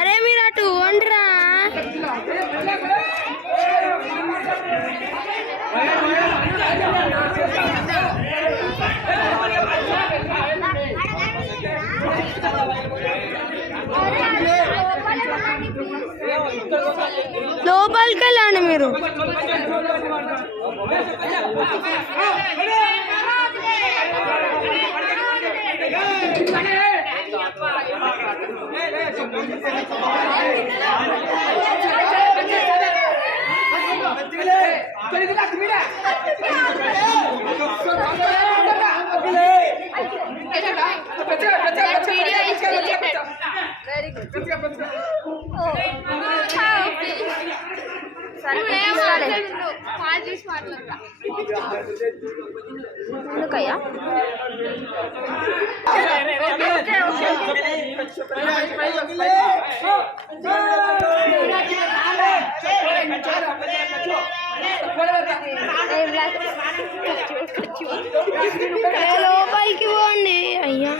अरे मेरा टू वंडरा లోపలికి వెళ్ళండి మీరు. ఎందుకయ్యా లోపలికి పోండి అయ్యా.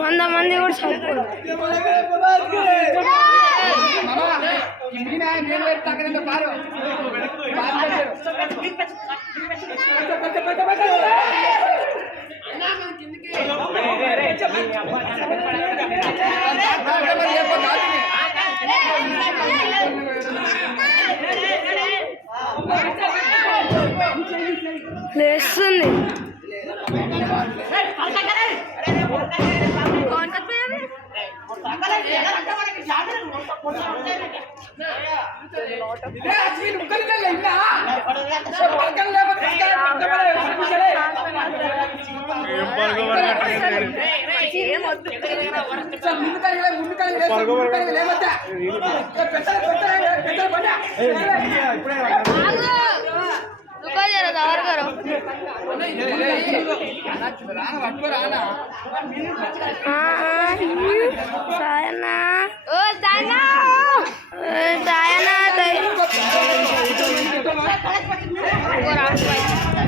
వంద మంది కూడా చదువుకోరు. లేస్తుంది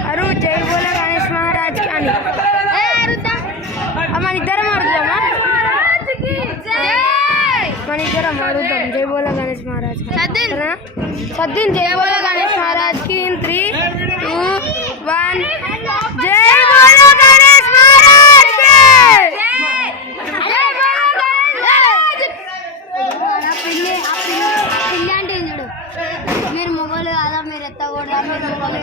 अरु जय बोला गणेश महाराज की आनी मन इधर मारुद्दामा मन इधर मारुद्दाम जय बोला गणेश महाराज सद्दीन जय बोला गणेश महाराज की 3, 2, 1 जय बोला गणेश महाराज की మీరు మొగలు కాదా, మీరు ఎత్తకూడదా, మీరు మొగలు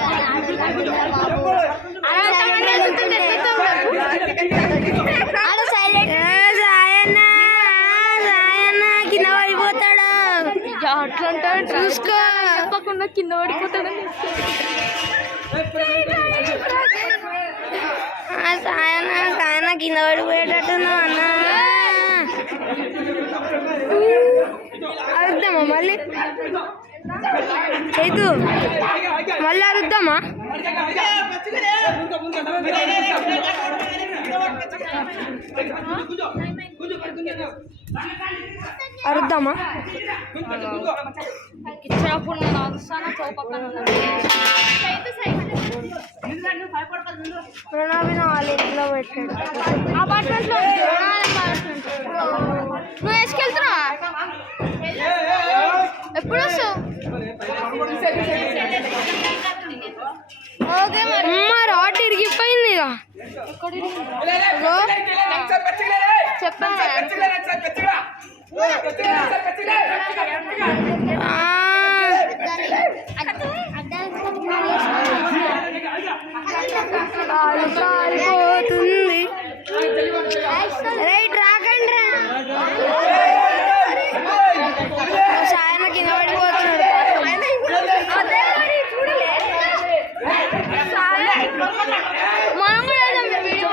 కింద పడిపోతాడు అట్లంటాడు చూసుకో, తప్పకుండా కింద పడిపోతాడు. సాయన కింద పడిపోయేటట్టున్నావు అన్న. అరుద్దామా మళ్ళీ చైతు, మళ్ళీ అరుద్దామా? అరుద్దామా? ఇచ్చినప్పుడు నేను వస్తాను పక్కన ప్రణాబిన వాళ్ళ ఇంట్లో పెట్టాడు. అపార్ట్మెంట్లో నువ్వు వేసుకెళ్తున్నా ఎప్పుడు వస్తావు? ఓకే మరి రాడ్ ఇరిగిపోయింది ఇక. చెప్పాను కాలిపోతుంది. రైట్ రాకండి రా. సాయన కింద పడిపోతున్నాడు. మనం కూడా వీడియో